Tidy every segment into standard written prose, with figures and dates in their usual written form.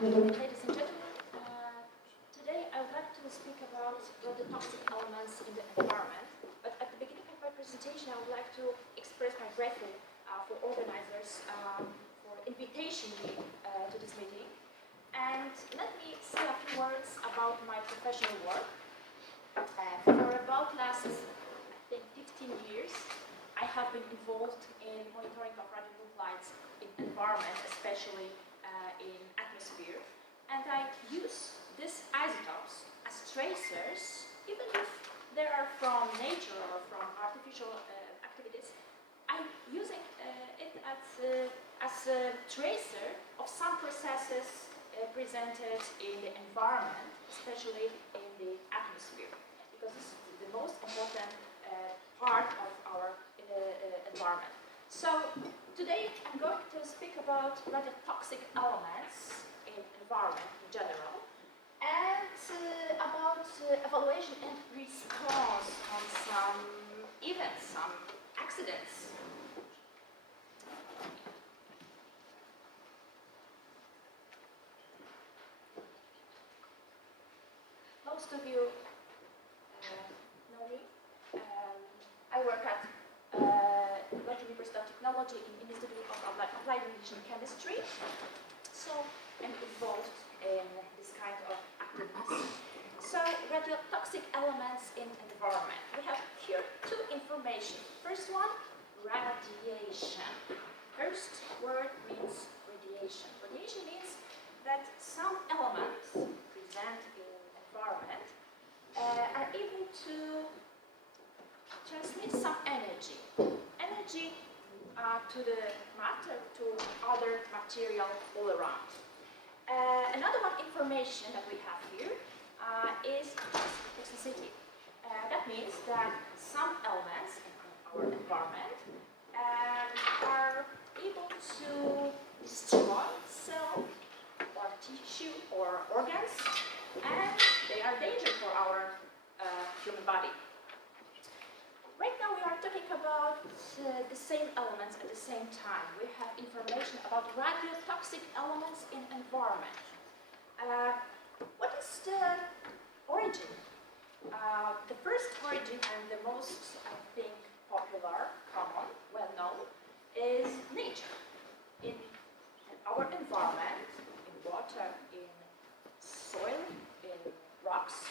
Ladies and gentlemen, today I would like to speak about radiotoxic elements in the environment. But at the beginning of my presentation, I would like to express my gratitude for organizers for invitation me to this meeting. And let me say a few words about my professional work. For about last, I think, 15 years, I have been involved in monitoring of radionuclides in environment, especially in atmosphere, and I use these isotopes as tracers, even if they are from nature or from artificial activities. I'm using it as a tracer of some processes presented in the environment, especially in the atmosphere, because this is the most important part of our environment. So today I'm going to speak about radiotoxic elements in environment in general, and about evaluation and response on some events, some accidents. Most of you know me. I work at University of Technology in Institute of Applied Radiation Chemistry. So I'm involved in this kind of activities. So radiotoxic elements in environment. We have here two information. First one, radiation. First word means radiation. Radiation means that some elements present in environment are able to transmit some energy to the matter, to other material all around. Another one information that we have here is toxicity. That means that some elements in our environment are able to destroy cell or tissue or organs, and they are dangerous for our human body. Right now we are talking about the same elements at the same time. We have information about radiotoxic elements in environment. What is the origin? The first origin and the most, I think, popular, common, well-known, is nature. In our environment, in water, in soil, in rocks,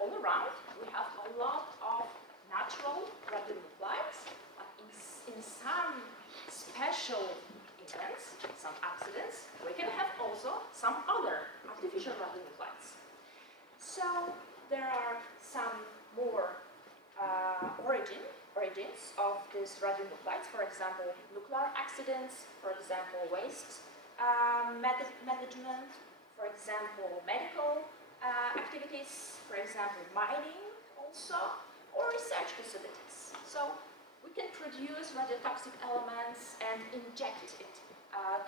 all around, we have a lot of natural radionuclides, but in some special events, some accidents, we can have also some other artificial radionuclides. So there are some more origins of these radionuclides, for example, nuclear accidents, for example, waste management, for example, medical activities, for example, mining also, or research facilities. So we can produce radiotoxic elements and inject it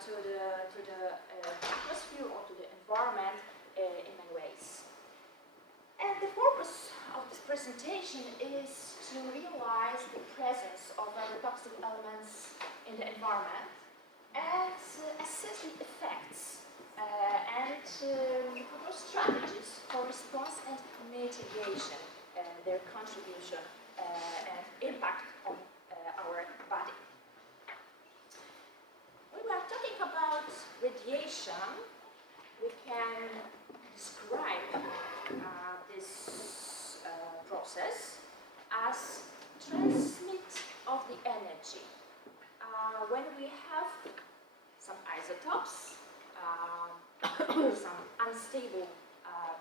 to the atmosphere or to the environment in many ways. And the purpose of this presentation is to realize the presence of radiotoxic elements in the environment and assess the effects and propose strategies for response and mitigation. Their contribution and impact on our body. When we are talking about radiation, we can describe this process as transmit of the energy. When we have some isotopes, some unstable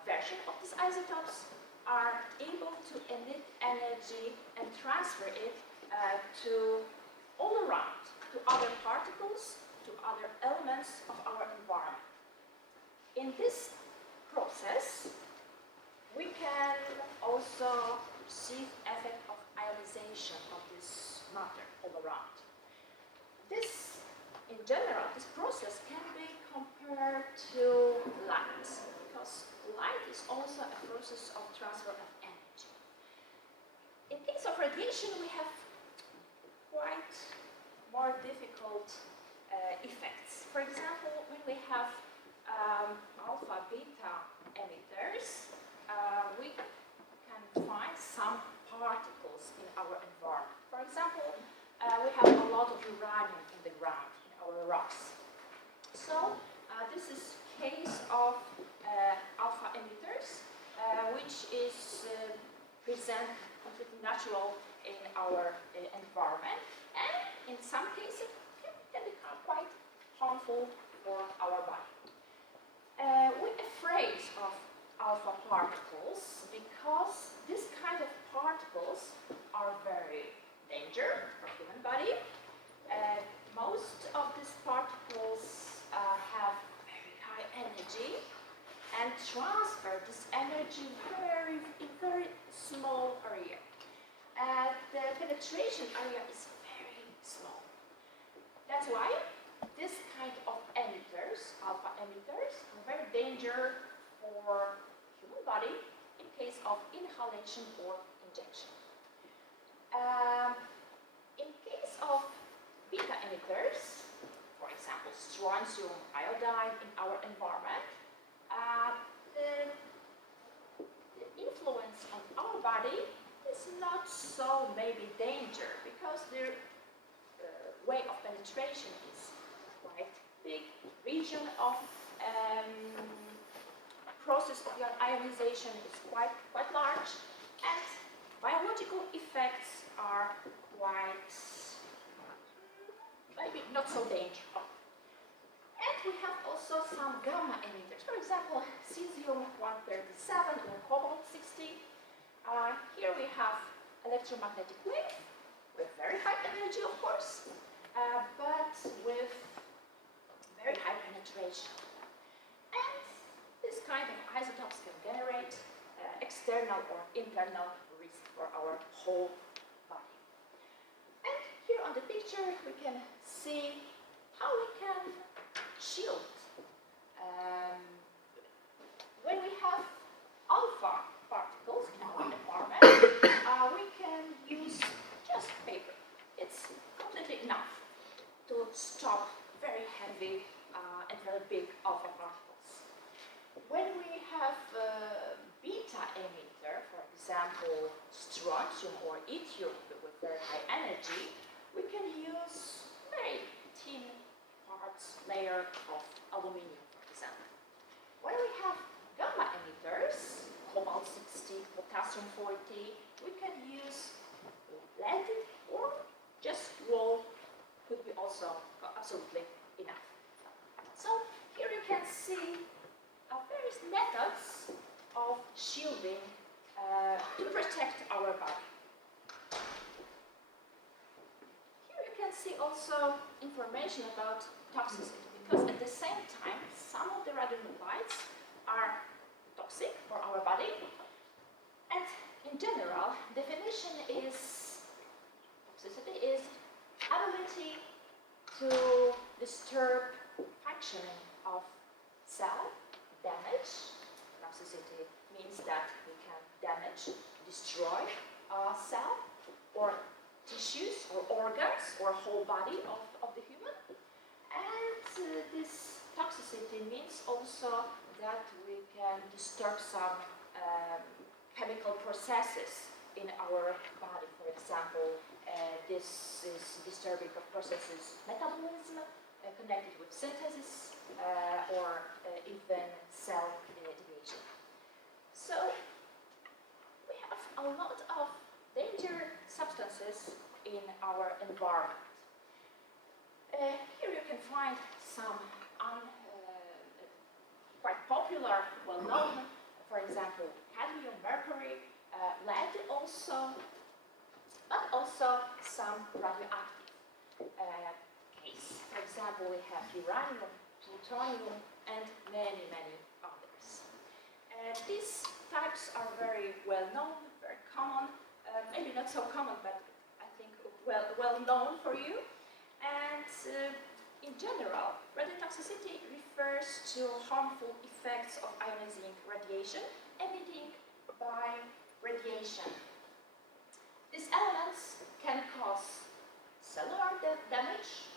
version of these isotopes, are able to emit energy and transfer it to all around, to other particles, to other elements of our environment. In this process, we can also perceive effect of ionization of this matter all around. This, in general, this process can be compared to light, because light is also a process of transfer of energy. In case of radiation, we have quite more difficult effects. For example, when we have uranium in the ground, in our rocks. So this is case of alpha emitters, which is present completely natural in our environment, and in some cases can become quite harmful for our body. We're afraid of alpha particles because this kind of particles are very dangerous for human body. Most of these particles have very high energy and transfer this energy in very small area. The penetration area is very small. That's why this kind of emitters, alpha emitters, are very dangerous for human body in case of inhalation or injection. In case of beta emitters, for example, strontium iodide in our environment, the influence on our body is not so maybe danger because their way of penetration is quite big. Region of process of ionization is quite large, and biological effects are quite maybe not so dangerous. And we have also some gamma emitters. For example, cesium-137 or cobalt-60. Here we have electromagnetic wave with very high energy, of course, but with very high penetration. And this kind of isotopes can generate external or internal risk for our whole body. And here on the picture we can see how we can shield. When we have alpha particles in our environment, we can use just paper. It's completely enough to stop very heavy and very big alpha particles. When we have beta emitter, for example, strontium or yttrium with very high energy, we can use very thin parts layer of aluminium, for example. When we have gamma emitters, cobalt-60, potassium-40, we can use lead or just wool could be also absolutely enough. So here you can see various methods of shielding to protect our body. Here you can see also information about toxicity, because at the same time some of the radionuclides are toxic for our body, and in general definition is toxicity is ability to disturb functioning of cell, damage. Toxicity means that we can damage, destroy a cell or tissues or organs or whole body of the human. And this toxicity means also that we can disturb some chemical processes in our body. For example, this is disturbing of processes, metabolism, connected with synthesis or even cell division. So we have a lot of dangerous substances in our environment. Here you can find some quite popular, well-known, for example, cadmium, mercury, lead also, but also some radioactive case. For example, we have uranium, plutonium, and many others. These types are very well known, very common, maybe not so common, but I think well known for you. And in general, radiotoxicity refers to harmful effects of ionizing radiation emitting by radiation. These elements can cause cellular damage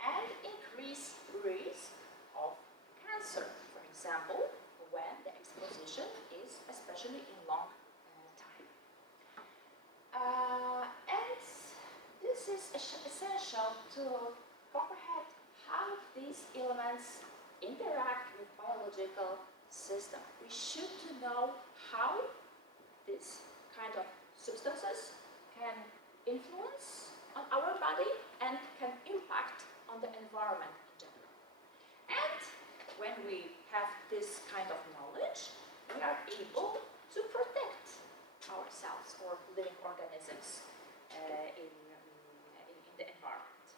and increase risk of cancer, for example, when the exposition is especially in long time. And this is essential to these elements interact with biological system. We should know how these kind of substances can influence on our body and can impact on the environment in general. And when we have this kind of knowledge, we are able to protect ourselves or living organisms in the environment.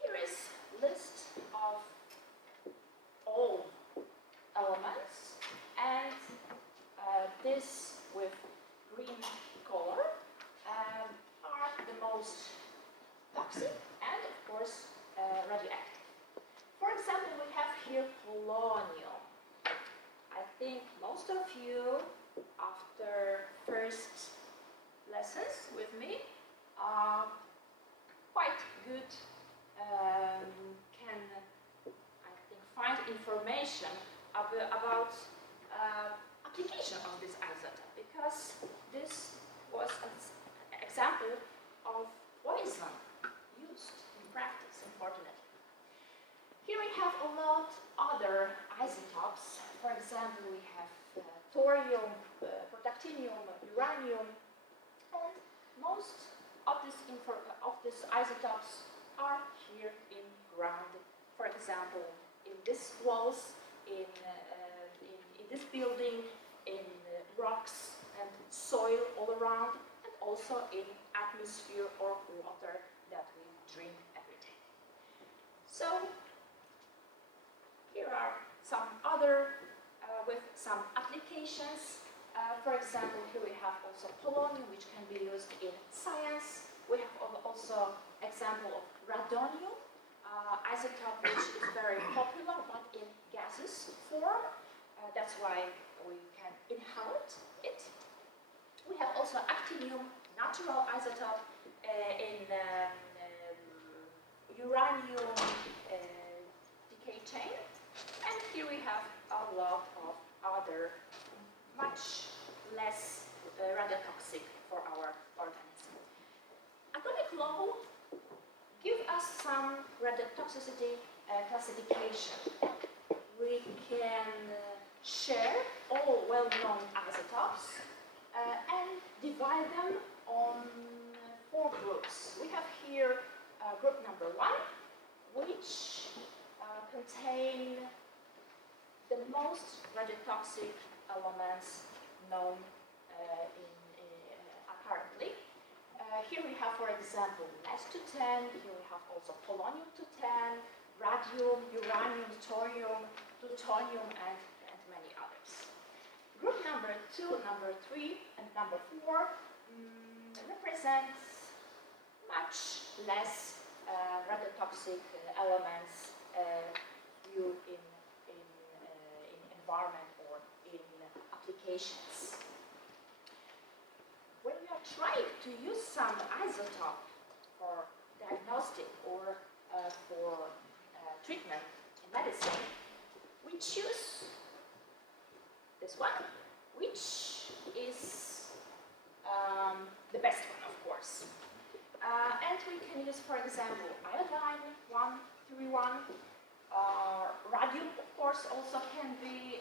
Here is a list of all elements, and this with green color are the most toxic and of course radioactive. For example, we have here polonium. I think most of you, after first lessons with me, quite good can, I think, find information about application of this isotope, because this was an example of poison used in practice, unfortunately. Here we have a lot other isotopes. For example, we have thorium, protactinium, uranium, and most of these isotopes are here in ground. For example, in these walls, in this building, in rocks and soil all around, and also in atmosphere or water that we drink every day. So here are some other with some applications. For example, here we have also polonium, which can be used in science. We have also example of radonium, isotope which is very popular, but in gases form. That's why we can inhale it. We have also actinium, natural isotope in uranium decay chain. And here we have a lot of other, much less radiotoxic for our organism. Atomic law gives us some radiotoxicity classification. We can share all well-known isotopes and divide them on 4 groups. We have here group number 1, which contain the most radiotoxic elements known apparently. Here we have, for example, lead-210. Here we have also polonium-210, radium, uranium, thorium, plutonium, and many others. Group number 2, number 3, and number 4 represents much less radiotoxic elements used in environment or in applications. When we are trying to use some isotope for diagnostic or for treatment in medicine, we choose this one, which is the best one, of course. And we can use, for example, iodine 131. Radium, of course, also can be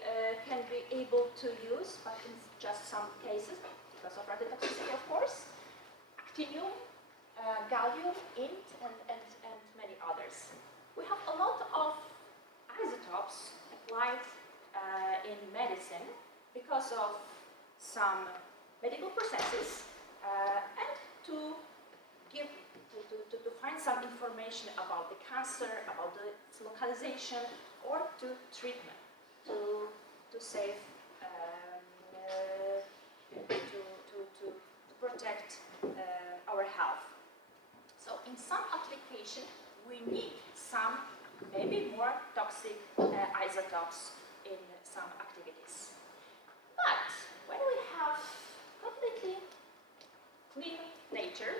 able to use, but in just some cases because of radiotoxicity, of course. Actinium, gallium, int, and many others. We have a lot of isotopes applied in medicine because of some medical processes and to find some information about the cancer, about its localization, or to treatment, to save, to protect our health. So in some application, we need some maybe more toxic isotopes in some activities. But when we have completely clean nature,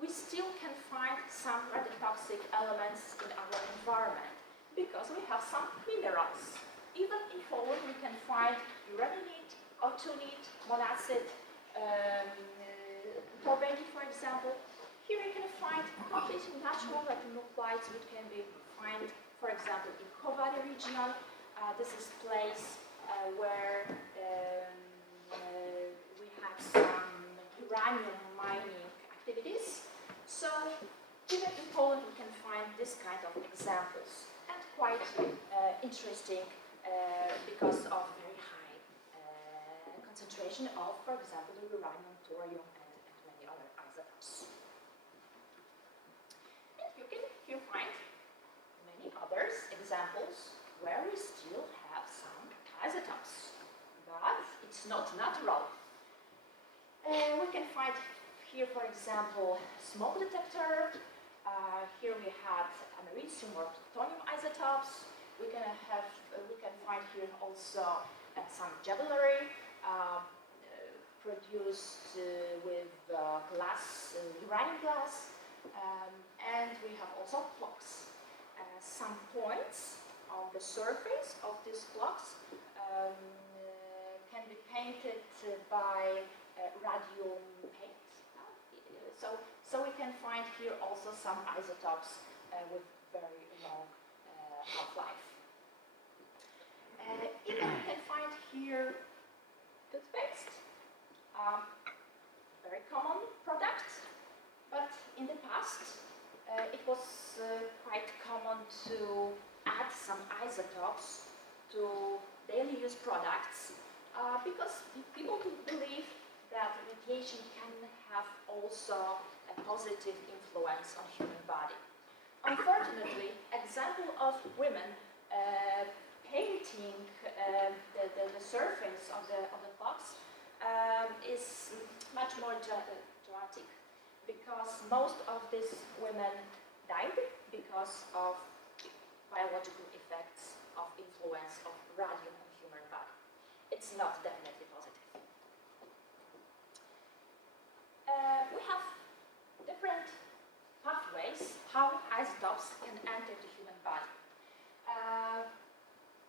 we still can find some radiotoxic elements in our environment because we have some minerals. Even in Poland, we can find uraninite, autunite, monacid, torbenite, for example. Here we can find completely natural radionuclides which can be for example, in Kobani region. This is place where we have some uranium mining activities. So even in Poland we can find this kind of examples, and quite interesting because of very high concentration of, for example, the uranium, thorium, and many other isotopes. And you can here find many others examples where we still have some isotopes, but it's not natural. We can find here, for example, smoke detector. Here we have americium or plutonium isotopes. We can find here also some jewelry produced with glass, uranium glass, and we have also clocks. Some points on the surface of these clocks can be painted by radio paint. So we can find here also some isotopes with very long half-life. Even we can find here toothpaste, very common product, but in the past it was quite common to add some isotopes to daily use products because people believe that radiation can have also a positive influence on human body. Unfortunately, example of women painting the surface of the clocks is much more dramatic, because most of these women died because of biological effects of influence of radium on human body. It's not definitely positive. We have different pathways how isotopes can enter the human body.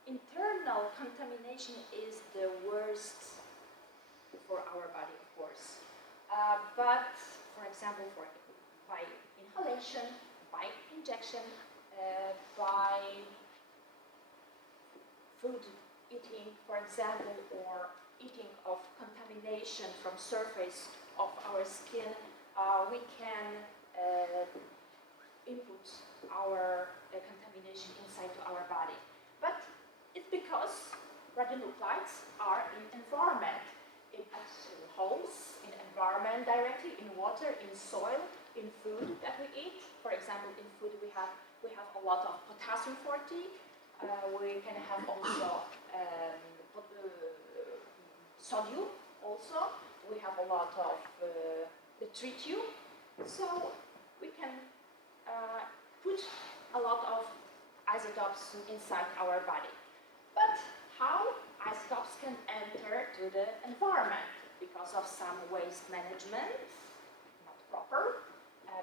Internal contamination is the worst for our body, of course. But, for example, by inhalation, by injection, by food eating, for example, or eating of contamination from surface of our skin, we can input our contamination inside to our body. But it's because radionuclides are in environment, in homes, in environment directly, in water, in soil, in food that we eat. For example, in food we have a lot of potassium 40. We can have also sodium. Also, we have a lot of the tritium. So we can put a lot of isotopes inside our body. But how isotopes can enter to the environment? Because of some waste management, not proper,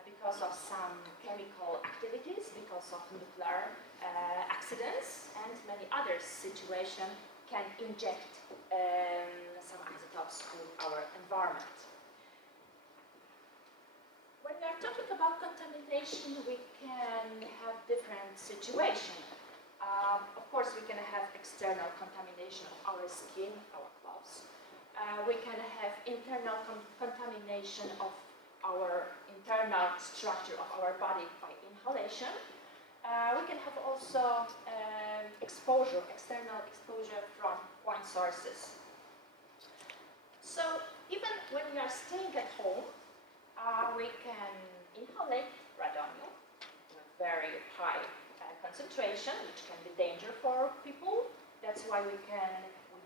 because of some chemical activities, because of nuclear accidents, and many other situations can inject some isotopes to our environment. When we are talking about contamination, we can have different situations. Of course, we can have external contamination of our skin, our clothes. We can have internal contamination of our internal structure of our body by inhalation. We can have also external exposure from point sources. So even when we are staying at home, we can inhalate radonium with very high concentration, which can be dangerous for people. That's why we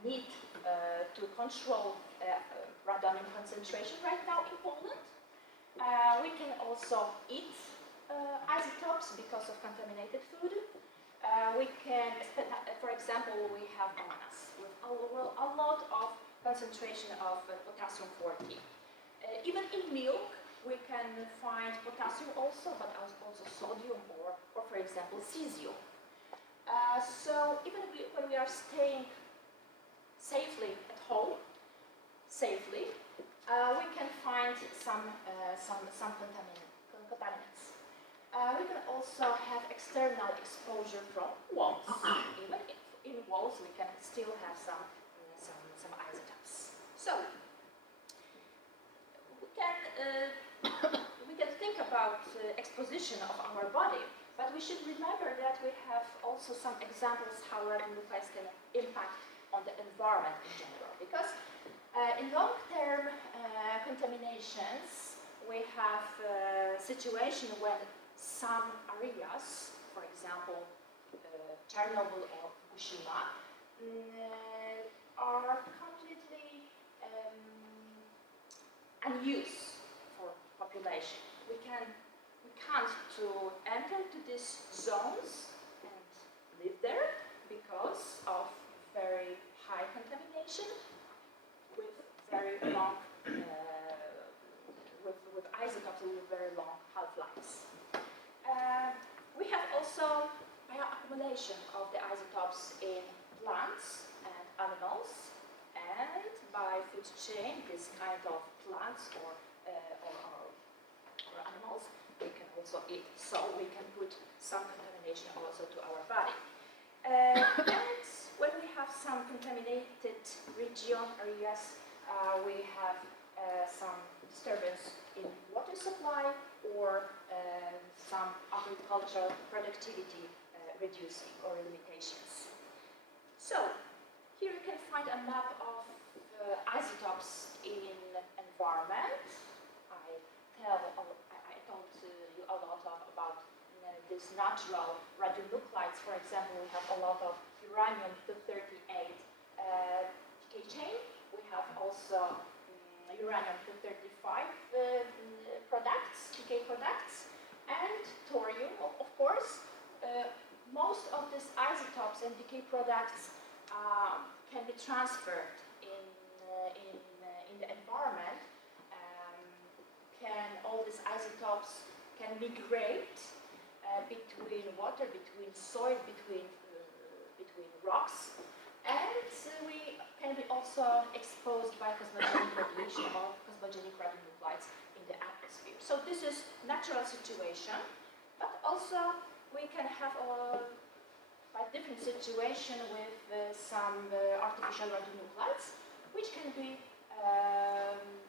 need to control radonium concentration right now in Poland. We can also eat isotopes because of contaminated food. We can, for example, we have bananas with a lot of concentration of potassium 40. Even in milk, we can find potassium also, but also sodium or for example, cesium. So even when we are staying safely at home, we can find some contaminants. We can also have external exposure from walls. Even if in walls we can still have some isotopes. So we can think about exposition of our body, but we should remember that we have also some examples how radionuclides can impact on the environment in general. Because in long-term contaminations, we have a situation when some areas, for example, Chernobyl or Fukushima, are completely unused for population. We can't to enter to these zones and live there because of very high contamination with very long with isotopes with very long half-lives. We have also bioaccumulation of the isotopes in plants and animals, and by food chain, this kind of plants or animals we can also eat, so we can put some contamination also to our body. And when we have some contaminated region areas, we have some disturbance in water supply or some agricultural productivity reducing or limitations. So here you can find a map of isotopes in environment. I told you a lot about these natural radionuclides. For example, we have a lot of uranium-238 decay chain. We have also uranium-235 decay products, and thorium, of course. Most of these isotopes and decay products can be transferred in the environment. All these isotopes can migrate between water, between soil, between rocks, and we can be also exposed by cosmogenic radiation or cosmogenic radionuclides in the atmosphere. So this is natural situation, but also we can have a different situation with some artificial radionuclides, which can be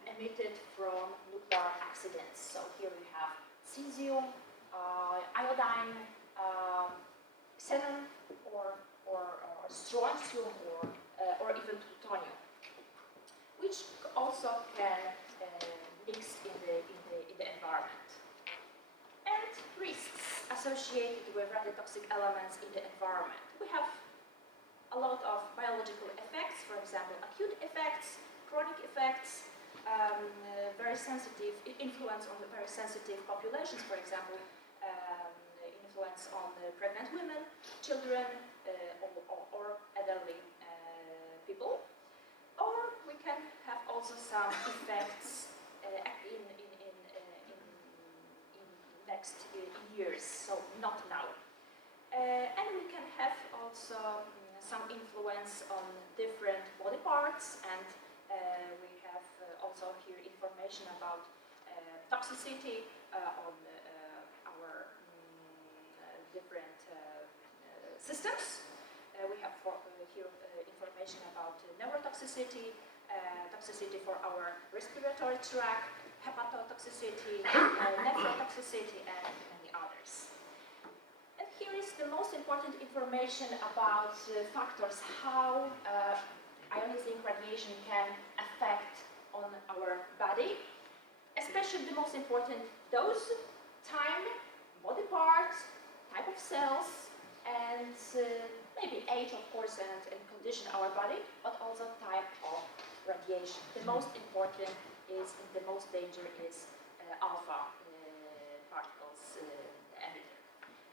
emitted from nuclear accidents. So here we have cesium, iodine, xenon, or strontium, or even plutonium, which also can mix in the environment. And risks associated with radiotoxic elements in the environment. We have a lot of biological effects, for example, acute effects, chronic effects, very sensitive influence on the very sensitive populations, for example, influence on pregnant women, children, or elderly people. Or we can have also some effects in next years, so not now. And we can have also some influence on different body parts, and we have also here information about toxicity on our different systems. We have here information about neurotoxicity, toxicity for our respiratory tract, hepatotoxicity, nephrotoxicity, and many others. And here is the most important information about factors how ionizing radiation can affect on our body, especially the most important dose, time, body parts, type of cells, and maybe age, of course, and condition our body, but also type of radiation. The most important is, the most danger is alpha particles emitter.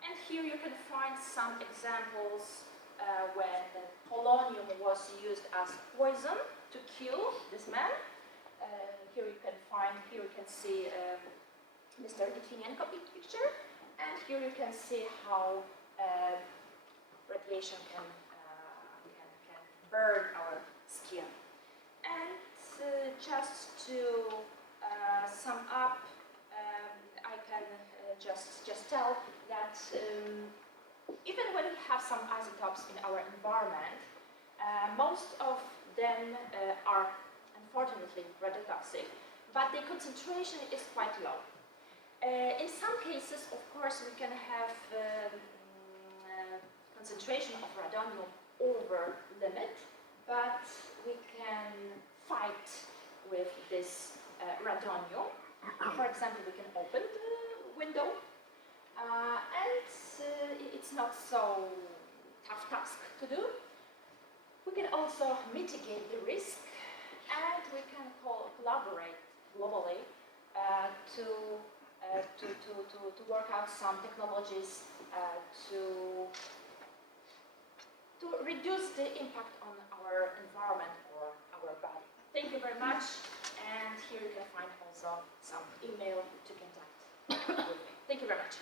And here you can find some examples when polonium was used as poison to kill this man. Here you can see Mr. Litvinenko picture, and here you can see how radiation can burn our skin. And just to sum up, I can just tell that even when we have some isotopes in our environment, most of them are unfortunately radiotoxic, but the concentration is quite low. In some cases, of course, we can have concentration of radonium over limit, but we can fight with this radonium. For example, we can open the window, and it's not so tough task to do. We can also mitigate the risk, and we can collaborate globally to work out some technologies to reduce the impact on our environment or our body. Thank you very much, and here you can find also some email to contact with me. Thank you very much.